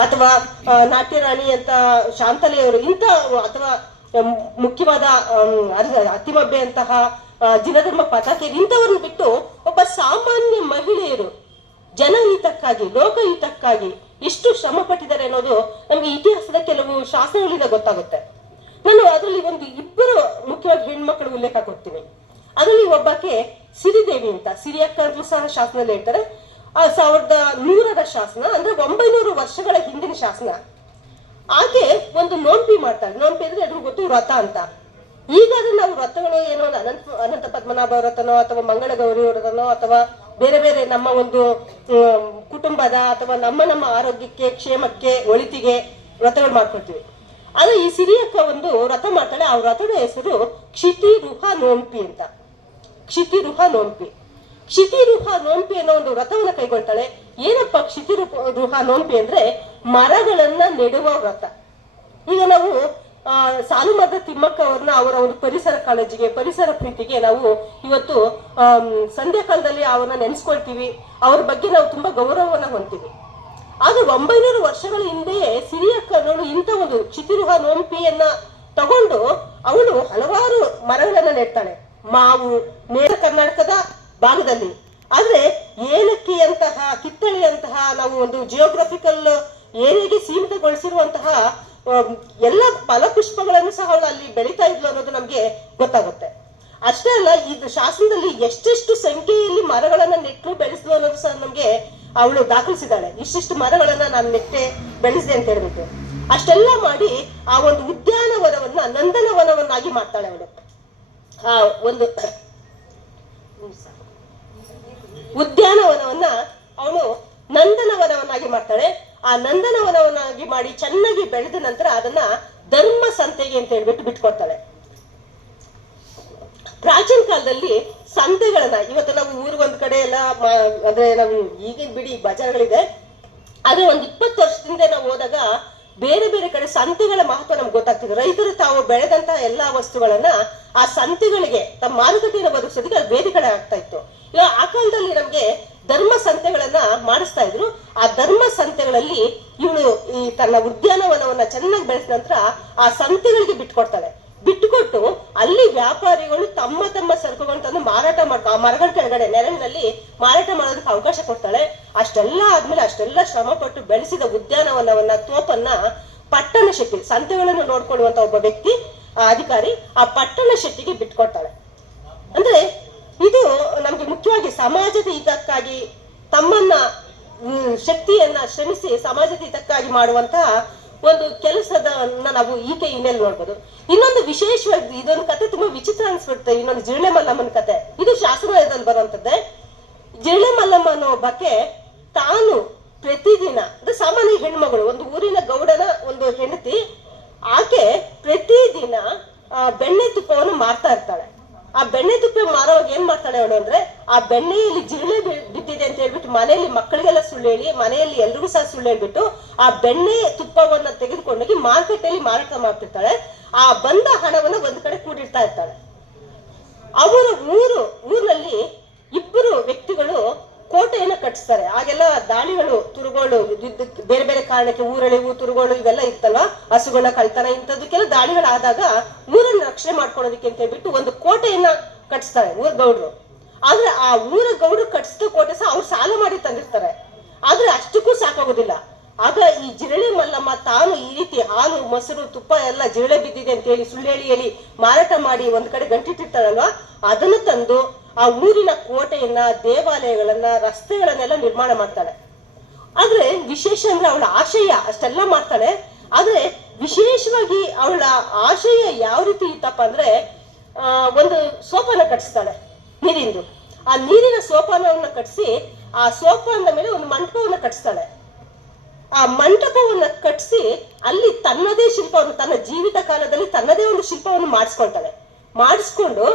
ಅಥವಾ ನಾಟ್ಯ ನಾಟ್ಯರಾಣಿ ಅಂತ ಶಾಂತಲೆಯವರು, ಇಂಥ, ಅಥವಾ ಮುಖ್ಯವಾದ ಅತಿಮಬ್ಬೆ ಅಂತಹ ಜಿನಧರ್ಮ ಪತಾಕೆ ಇಂಥವ್ರನ್ನ ಬಿಟ್ಟು ಒಬ್ಬ ಸಾಮಾನ್ಯ ಮಹಿಳೆಯರು, ಜನಹಿತಕ್ಕಾಗಿ, ಲೋಕಹಿತಕ್ಕಾಗಿ ಎಷ್ಟು ಶ್ರಮ ಪಟ್ಟಿದ್ದಾರೆ ಅನ್ನೋದು ನಮಗೆ ಇತಿಹಾಸದ ಕೆಲವು ಶಾಸನಗಳಿಂದ ಗೊತ್ತಾಗುತ್ತೆ. ನಾನು ಅದರಲ್ಲಿ ಒಂದು ಇಬ್ಬರು ಮುಖ್ಯವಾಗಿ ಹೆಣ್ಮಕ್ಳು ಉಲ್ಲೇಖ ಕೊಡ್ತೀನಿ. ಅದರಲ್ಲಿ ಒಬ್ಬಕ್ಕೆ ಸಿರಿದೇವಿ ಅಂತ ಸಿರಿಯಕ್ಕ ಸಹ ಶಾಸನದಲ್ಲಿ ಹೇಳ್ತಾರೆ. ಸಾವಿರದ ನೂರರ ಶಾಸನ, ಅಂದ್ರೆ ಒಂಬೈನೂರು ವರ್ಷಗಳ ಹಿಂದಿನ ಶಾಸನ. ಆಕೆ ಒಂದು ನೋಂಪಿ ಮಾಡ್ತಾಳೆ. ನೋಂಪಿ ಅಂದ್ರೆ ಎಲ್ರಿಗೂ ಗೊತ್ತು, ವ್ರತ ಅಂತ. ಈಗಾದ್ರೆ ನಾವು ವ್ರತಗಳು ಏನೋ ಅನಂತ ಅನಂತ ಪದ್ಮನಾಭ ವ್ರತನೋ, ಅಥವಾ ಮಂಗಳ ಗೌರಿ ವ್ರತನೋ, ಅಥವಾ ಬೇರೆ ಬೇರೆ ನಮ್ಮ ಒಂದು ಕುಟುಂಬದ ಅಥವಾ ನಮ್ಮ ನಮ್ಮ ಆರೋಗ್ಯಕ್ಕೆ, ಕ್ಷೇಮಕ್ಕೆ, ಒಳಿತಿಗೆ ವ್ರತಗಳು ಮಾಡ್ಕೊಳ್ತೀವಿ. ಆದ್ರೆ ಈ ಸಿರಿಯಕ್ಕ ಒಂದು ವ್ರತ ಮಾಡ್ತಾಳೆ. ಆ ವ್ರತದ ಹೆಸರು ಕ್ಷಿತಿರುಹ ನೋಂಪಿ ಅಂತ. ಕ್ಷಿತಿ ರುಹ ನೋಂಪಿ ಕ್ಷಿತಿರುಹ ನೋಂಪಿ ಅನ್ನೋ ಒಂದು ವ್ರತವನ್ನ ಕೈಗೊಳ್ತಾಳೆ. ಏನಪ್ಪ ಕ್ಷಿತಿರುಹ ನೋಂಪಿ ಅಂದ್ರೆ ಮರಗಳನ್ನ ನೆಡುವ ವ್ರತ. ಈಗ ನಾವು ಆ, ಸಾಲುಮರದ ತಿಮ್ಮಕ್ಕ ಅವ್ರನ್ನ ಅವರ ಒಂದು ಪರಿಸರ ಕಾಳಜಿಗೆ ಪರಿಸರ ಪ್ರೀತಿಗೆ ನಾವು ಇವತ್ತು ಸಂಧ್ಯಾ ಕಾಲದಲ್ಲಿ ಅವ್ರನ್ನ ನೆನೆಸ್ಕೊಳ್ತೀವಿ. ಅವ್ರ ಬಗ್ಗೆ ನಾವು ತುಂಬಾ ಗೌರವವನ್ನ ಹೊಂತೀವಿ ಆದ್ರೆ ಒಂಬೈನೂರು ವರ್ಷಗಳ ಹಿಂದೆಯೇ ಸಿರಿಯಕ್ಕನವಳು ಇಂಥ ಒಂದು ಚಿತಿರುಹ ನೋಂಪಿಯನ್ನ ತಗೊಂಡು ಅವಳು ಹಲವಾರು ಮರಗಳನ್ನ ನೆಡ್ತಾಳೆ. ಮಾವು ನೇರ ಕರ್ನಾಟಕದ ಭಾಗದಲ್ಲಿ ಆದ್ರೆ ಏಲಕ್ಕಿಯಂತಹ ಕಿತ್ತಳೆಯಂತಹ ನಾವು ಒಂದು ಜಿಯೋಗ್ರಫಿಕಲ್ ಏರಿಯಾಗೆ ಸೀಮಿತಗೊಳಿಸಿರುವಂತಹ ಎಲ್ಲ ಫಲಪುಷ್ಪಗಳನ್ನು ಸಹ ಅವಳು ಅಲ್ಲಿ ಬೆಳೀತಾ ಇದ್ಲು ಅನ್ನೋದು ನಮ್ಗೆ ಗೊತ್ತಾಗುತ್ತೆ. ಅಷ್ಟೇ ಅಲ್ಲ ಇದು ಶಾಸನದಲ್ಲಿ ಎಷ್ಟೆಷ್ಟು ಸಂಖ್ಯೆಯಲ್ಲಿ ಮರಗಳನ್ನ ನೆಟ್ಟು ಬೆಳೆಸಿದ್ಲು ಅನ್ನೋದು ಸಹ ನಮ್ಗೆ ಅವಳು ದಾಖಲಿಸಿದಾಳೆ ಇಷ್ಟಿಷ್ಟು ಮರಗಳನ್ನ ನಾನು ನೆಟ್ಟೆ, ಬೆಳೆಸಿದೆ ಅಂತ ಹೇಳ್ಬಿಟ್ಟು. ಅಷ್ಟೆಲ್ಲ ಮಾಡಿ ಆ ಒಂದು ಉದ್ಯಾನವನವನ್ನ, ನಂದನವನವನ್ನಾಗಿ ಮಾಡ್ತಾಳೆ ಅವಳು. ಆ, ಒಂದು ಉದ್ಯಾನವನವನ್ನ ಅವನು ನಂದನವನವನ್ನಾಗಿ ಮಾಡ್ತಾಳೆ. ಆ ನಂದನವನವನ್ನಾಗಿ ಮಾಡಿ ಚೆನ್ನಾಗಿ ಬೆಳೆದ ನಂತರ ಅದನ್ನ ಧರ್ಮ ಸಂತೆಗೆ ಅಂತ ಹೇಳ್ಬಿಟ್ಟು ಬಿಟ್ಕೊಡ್ತಾಳೆ. ಪ್ರಾಚೀನ ಕಾಲದಲ್ಲಿ ಸಂತೆಗಳನ್ನ, ಇವತ್ತು ನಾವು ಊರಿಗೊಂದ್ ಕಡೆ ಎಲ್ಲ ಅಂದ್ರೆ ನಾವು ಈಗಿನ ಬಿಡಿ ಬಜಾರ್ಗಳಿದೆ. ಆದ್ರೆ ಒಂದ್ ಇಪ್ಪತ್ತು ವರ್ಷದಿಂದ ನಾವು ಹೋದಾಗ ಬೇರೆ ಬೇರೆ ಕಡೆ ಸಂತೆಗಳ ಮಹತ್ವ ನಮ್ಗೆ ಗೊತ್ತಾಗ್ತದೆ. ರೈತರು ತಾವು ಬೆಳೆದಂತ ಎಲ್ಲಾ ವಸ್ತುಗಳನ್ನ ಆ ಸಂತೆಗಳಿಗೆ, ತಮ್ಮ ಮಾರುಕಟ್ಟೆಯನ್ನು ಬದುಕಿಸೋದಕ್ಕೆ ಅದು ಕಡೆ ಆಗ್ತಾ ಇತ್ತು. ಆ ಕಾಲದಲ್ಲಿ ನಮ್ಗೆ ಧರ್ಮ ಸಂತೆಗಳನ್ನ ಮಾಡಿಸ್ತಾ ಇದ್ರು. ಆ ಧರ್ಮ ಸಂತೆಗಳಲ್ಲಿ ಇವಳು ಈ ತನ್ನ ಉದ್ಯಾನವನವನ್ನ ಚೆನ್ನಾಗಿ ಬೆಳೆಸಿದ ನಂತರ ಆ ಸಂತೆಗಳಿಗೆ ಬಿಟ್ಕೊಡ್ತಾಳೆ. ಬಿಟ್ಟುಕೊಟ್ಟು ಅಲ್ಲಿ ವ್ಯಾಪಾರಿಗಳು ತಮ್ಮ ತಮ್ಮ ಸರಕುಗಳನ್ನ ತಂದು ಮಾರಾಟ ಮಾಡ್ತಾ ಆ ಮರಗಳ ಕೆಳಗಡೆ ನೆರವಿನಲ್ಲಿ ಮಾರಾಟ ಮಾಡೋದಕ್ಕೆ ಅವಕಾಶ ಕೊಡ್ತಾಳೆ. ಅಷ್ಟೆಲ್ಲ ಆದ್ಮೇಲೆ ಅಷ್ಟೆಲ್ಲ ಶ್ರಮ ಪಟ್ಟು ಬೆಳೆಸಿದ ಉದ್ಯಾನವನವನ್ನ, ತೋಪನ್ನ ಪಟ್ಟಣ ಶೆಟ್ಟಿ, ಸಂತೆಗಳನ್ನು ನೋಡ್ಕೊಳ್ಳುವಂತ ಒಬ್ಬ ವ್ಯಕ್ತಿ, ಆ ಅಧಿಕಾರಿ, ಆ ಪಟ್ಟಣ ಶೆಟ್ಟಿಗೆ ಬಿಟ್ಕೊಡ್ತಾಳೆ. ಅಂದ್ರೆ ಇದು ಮುಖ್ಯವಾಗಿ ಸಮಾಜದ ಹಿತಕ್ಕಾಗಿ ತಮ್ಮನ್ನ ಶಕ್ತಿಯನ್ನ ಶ್ರಮಿಸಿ ಸಮಾಜದ ಹಿತಕ್ಕಾಗಿ ಮಾಡುವಂತಹ ಒಂದು ಕೆಲಸದ ನಾವು ಈಕೆ ಇನ್ನೆಲ್ಲಿ ನೋಡ್ಬೋದು. ಇನ್ನೊಂದು ವಿಶೇಷವಾಗಿ ಇದೊಂದು ಕತೆ ತುಂಬಾ ವಿಚಿತ್ರ ಅನ್ಸ್ಬಿಡ್ತದೆ ಇನ್ನೊಂದು ಜೀರ್ಣೆ ಮಲ್ಲಮ್ಮನ ಕತೆ. ಇದು ಶಾಸನದಲ್ಲಿ ಬರುವಂತದ್ದೇ ಜೀರ್ಣೆ ಮಲ್ಲಮ್ಮ ಅನ್ನೋ ಬಗ್ಗೆ ತಾನು ಪ್ರತಿದಿನ, ಅಂದ್ರೆ ಸಾಮಾನ್ಯ ಹೆಣ್ಮಗಳು, ಒಂದು ಊರಿನ ಗೌಡನ ಒಂದು ಹೆಂಡತಿ, ಆಕೆ ಪ್ರತಿದಿನ ಬೆಣ್ಣೆ ತುಪ್ಪವನ್ನು ಮಾರ್ತಾ ಇರ್ತಾಳೆ. ಆ ಬೆಣ್ಣೆ ತುಪ್ಪ ಮಾರೋವಾಗ ಏನ್ ಮಾಡ್ತಾಳೆ ಅವಳು ಅಂದ್ರೆ ಆ ಬೆಣ್ಣೆಯಲ್ಲಿ ಜಿರಳೆ ಬಿ- ಬಿದ್ದಿದೆ ಅಂತ ಹೇಳ್ಬಿಟ್ಟು ಮನೆಯಲ್ಲಿ ಮಕ್ಕಳಿಗೆಲ್ಲ ಸುಳ್ಳು ಹೇಳಿ, ಮನೆಯಲ್ಲಿ ಎಲ್ರಿಗೂ ಸಹ ಸುಳ್ಳು ಹೇಳ್ಬಿಟ್ಟು ಆ ಬೆಣ್ಣೆ ತುಪ್ಪವನ್ನ ತೆಗೆದುಕೊಂಡೋಗಿ ಮಾರ್ಕೆಟಲ್ಲಿ ಮಾರಾಟ ಮಾಡ್ತಿರ್ತಾಳೆ. ಆ ಬಂದ ಹಣವನ್ನ ಒಂದ್ ಕಡೆ ಕೂಡಿರ್ತಾ ಇರ್ತಾಳೆ. ಅವರ ಊರು, ಊರಿನಲ್ಲಿ ಇಬ್ಬರು ವ್ಯಕ್ತಿಗಳು ಕೋಟೆಯನ್ನು ಕಟ್ಟಿಸ್ತಾರೆ. ಆಗೆಲ್ಲ ದಾಳಿಗಳು, ತುರುಗೋಳು ಬೇರೆ ಬೇರೆ ಕಾರಣಕ್ಕೆ ಊರಳಿವು, ತುರುಗೋಳು ಇವೆಲ್ಲ ಇತ್ತಲ್ವಾ ಹಸುಗಳ ಕಳ್ತನ ಇಂಥದಕ್ಕೆಲ್ಲ ದಾಳಿಗಳಾದಾಗ ಊರನ್ನು ರಕ್ಷಣೆ ಮಾಡ್ಕೊಳ್ಳೋದಕ್ಕೆ ಅಂತ ಹೇಳ್ಬಿಟ್ಟು ಒಂದು ಕೋಟೆಯನ್ನ ಕಟ್ಟಿಸ್ತಾರೆ ಊರ್ ಗೌಡ್ರು. ಆದ್ರೆ ಆ ಊರ ಗೌಡ್ರು ಕಟ್ಸಿದ ಕೋಟೆ ಸಹ ಅವ್ರು ಸಾಲ ಮಾಡಿ ತಂದಿರ್ತಾರೆ. ಆದ್ರೆ ಅಷ್ಟಕ್ಕೂ ಸಾಕಾಗೋದಿಲ್ಲ. ಆಗ ಈ ಜಿರಳೆ ಮಲ್ಲಮ್ಮ ತಾನು ಈ ರೀತಿ ಹಾಲು, ಮೊಸರು, ತುಪ್ಪ ಎಲ್ಲ ಜಿರಳೆ ಬಿದ್ದಿದೆ ಅಂತ ಹೇಳಿ ಸುಳ್ಳು ಹೇಳಿ ಹೇಳಿ ಮಾರಾಟ ಮಾಡಿ ಒಂದ್ ಕಡೆ ಗಂಟಿಟ್ಟಿರ್ತಾಳಲ್ವಾ? ಅದನ್ನು ತಂದು ಆ ಊರಿನ ಕೋಟೆಯನ್ನ, ದೇವಾಲಯಗಳನ್ನ, ರಸ್ತೆಗಳನ್ನೆಲ್ಲ ನಿರ್ಮಾಣ ಮಾಡ್ತಾಳೆ. ಆದ್ರೆ ವಿಶೇಷ ಅಂದ್ರೆ ಅವಳ ಆಶಯ ಅಷ್ಟೆಲ್ಲ ಮಾಡ್ತಾಳೆ. ಆದ್ರೆ ವಿಶೇಷವಾಗಿ ಅವಳ ಆಶಯ ಯಾವ ರೀತಿ ಇತ್ತಪ್ಪ ಅಂದ್ರೆ ಒಂದು ಸೋಪನ ಕಟ್ಟಿಸ್ತಾಳೆ. ನೀರಿಂದು ಆ ನೀರಿನ ಸೋಪಾನವನ್ನ ಕಟ್ಟಿಸಿ ಆ ಸೋಪಾನದ ಮೇಲೆ ಒಂದು ಮಂಟಪವನ್ನ ಕಟ್ಟಿಸ್ತಾಳೆ ಆ ಮಂಟಪವನ್ನ ಕಟ್ಟಿಸಿ ಅಲ್ಲಿ ತನ್ನದೇ ಶಿಲ್ಪವನ್ನು, ತನ್ನ ಜೀವಿತ ಕಾಲದಲ್ಲಿ ತನ್ನದೇ ಒಂದು ಶಿಲ್ಪವನ್ನು ಮಾಡಿಸ್ಕೊಳ್ತಾಳೆ. ಮಾಡಿಸ್ಕೊಂಡು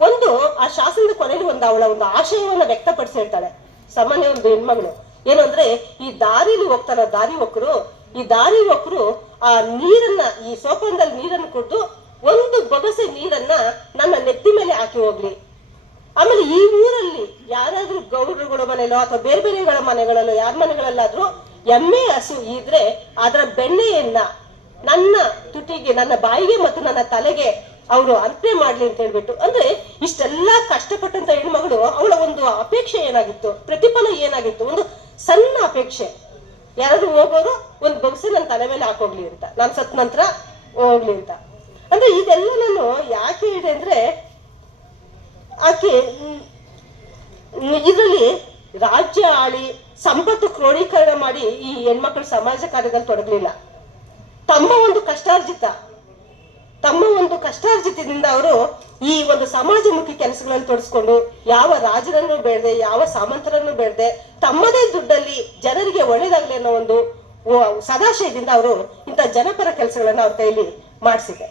ಒಂದು ಆ ಶಾಸನದ ಕೊನೆಯಲ್ಲಿ ಒಂದು ಅವಳ ಒಂದು ಆಶಯವನ್ನ ವ್ಯಕ್ತಪಡಿಸಿ ಹೇಳ್ತಾಳೆ. ಸಾಮಾನ್ಯ ಒಂದು ಹೆಣ್ಮಗಳು, ಏನು ಅಂದ್ರೆ ಈ ದಾರಿಲಿ ಹೋಗ್ತಾರ ದಾರಿ ಒಕ್ಕರು ಈ ದಾರಿ ಒಕ್ಕರು ಆ ನೀರನ್ನ, ಈ ಸೋಪಾನದಲ್ಲಿ ನೀರನ್ನು ಕೊಟ್ಟು ಒಂದು ಬೊಗಸೆ ನೀರನ್ನ ನನ್ನ ನೆತ್ತಿ ಮೇಲೆ ಹಾಕಿ ಹೋಗ್ಲಿ. ಆಮೇಲೆ ಈ ಊರಲ್ಲಿ ಯಾರಾದ್ರೂ ಗೌಡರುಗಳ ಮನೆಯಲ್ಲೋ ಅಥವಾ ಬೇರೆ ಬೇರೆಗಳ ಮನೆಗಳಲ್ಲೋ, ಯಾರ ಮನೆಗಳಲ್ಲಾದ್ರೂ ಎಮ್ಮೆ ಹಸು ಇದ್ರೆ ಅದರ ಬೆಣ್ಣೆಯನ್ನ ನನ್ನ ತುಟಿಗೆ, ನನ್ನ ಬಾಯಿಗೆ ಮತ್ತು ನನ್ನ ತಲೆಗೆ ಅವರು ಅರ್ಪಣೆ ಮಾಡ್ಲಿ ಅಂತ ಹೇಳ್ಬಿಟ್ಟು, ಅಂದ್ರೆ ಇಷ್ಟೆಲ್ಲಾ ಕಷ್ಟಪಟ್ಟಂತ ಹೆಣ್ಮಗಳು ಅವಳ ಒಂದು ಅಪೇಕ್ಷೆ ಏನಾಗಿತ್ತು? ಪ್ರತಿಫಲ ಏನಾಗಿತ್ತು? ಒಂದು ಸಣ್ಣ ಅಪೇಕ್ಷೆ. ಯಾರಾದ್ರೂ ಹೋಗೋರು ಒಂದು ಬೊಗಸೆ ನನ್ನ ತಲೆ ಮೇಲೆ ಹಾಕೋಗ್ಲಿ ಅಂತ, ನಾನು ಸತ್ ನಂತರ ಹೋಗ್ಲಿ ಅಂತ. ಅಂದ್ರೆ ಇದೆಲ್ಲ ನಾನು ಯಾಕೆ ಹೇಳಿದೆ ಅಂದ್ರೆ ಆಕೆ ಇದರಲ್ಲಿ ರಾಜ್ಯ ಆಳಿ ಸಂಪತ್ತು ಕ್ರೋಢೀಕರಣ ಮಾಡಿ ಈ ಹೆಣ್ಮಕ್ಳು ಸಮಾಜ ಕಾರ್ಯದಲ್ಲಿ ತೊಡಗಲಿಲ್ಲ. ತಮ್ಮ ಒಂದು ಕಷ್ಟಾರ್ಜಿತ, ತಮ್ಮ ಒಂದು ಕಷ್ಟಾರ್ಜಿತದಿಂದ ಅವರು ಈ ಒಂದು ಸಮಾಜಮುಖಿ ಕೆಲಸಗಳನ್ನು ತೊಡಸ್ಕೊಂಡು ಯಾವ ರಾಜರನ್ನು ಬೇಡದೆ, ಯಾವ ಸಾಮಂತರನ್ನು ಬೇಡದೆ, ತಮ್ಮದೇ ದುಡ್ಡಲ್ಲಿ ಜನರಿಗೆ ಒಳ್ಳೇದಾಗ್ಲಿ ಅನ್ನೋ ಒಂದು ಸದಾಶಯದಿಂದ ಅವರು ಇಂಥ ಜನಪರ ಕೆಲಸಗಳನ್ನು ಅವ್ರ ಕೈಲಿ ಮಾಡಿಸಿದೆ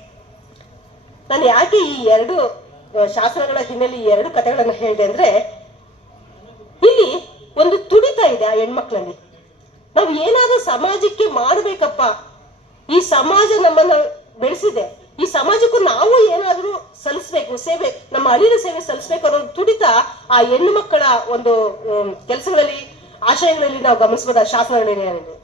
ನಾನು ಯಾಕೆ ಈ ಎರಡು ಶಾಸನಗಳ ಹಿನ್ನೆಲೆ ಎರಡು ಕಥೆಗಳನ್ನ ಹೇಳಿದೆ ಅಂದ್ರೆ, ಇಲ್ಲಿ ಒಂದು ತುಡಿತ ಇದೆ ಆ ಹೆಣ್ಮಕ್ಳಲ್ಲಿ. ನಾವು ಏನಾದ್ರೂ ಸಮಾಜಕ್ಕೆ ಮಾಡ್ಬೇಕಪ್ಪ. ಈ ಸಮಾಜ ನಮ್ಮನ್ನ ಬೆಳೆಸಿದೆ. ಈ ಸಮಾಜಕ್ಕೂ ನಾವು ಏನಾದ್ರೂ ಸಲ್ಲಿಸ್ಬೇಕು, ಸೇವೆ, ನಮ್ಮ ಅಳಿದ ಸೇವೆ ಸಲ್ಲಿಸ್ಬೇಕು ಅನ್ನೋ ತುಡಿತ ಆ ಹೆಣ್ಣು ಮಕ್ಕಳ ಒಂದು ಕೆಲಸಗಳಲ್ಲಿ, ಆಶಯಗಳಲ್ಲಿ ನಾವು ಆ ಶಾಸನಗಳಲ್ಲಿ